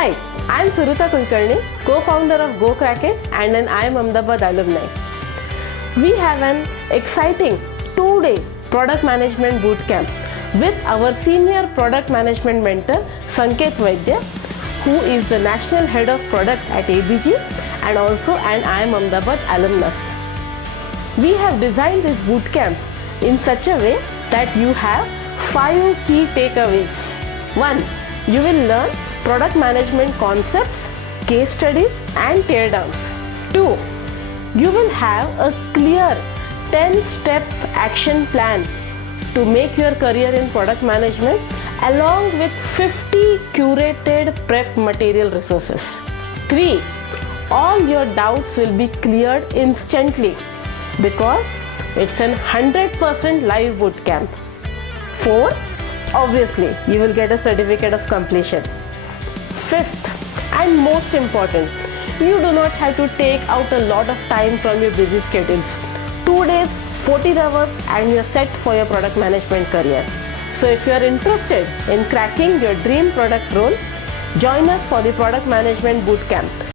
Hi, I am Surita Kulkarni, co-founder of GoCrackIt and an IIM Ahmedabad alumni. We have an exciting 2-day product management bootcamp with our senior product management mentor Sanket Vaidya, who is the national head of product at ABG and also an IIM Ahmedabad alumnus. We have designed this bootcamp in such a way that you have 5 key takeaways. 1. You will learn product management concepts, case studies and teardowns. 2. You will have a clear 10-step action plan to make your career in product management along with 50 curated prep material resources. 3. All your doubts will be cleared instantly because it's an 100% live bootcamp. 4. Obviously, you will get a certificate of completion. 5th and most important, you do not have to take out a lot of time from your busy schedules. 2 days, 14 hours and you're set for your product management career. So if you are interested in cracking your dream product role, join us for the Product Management Bootcamp.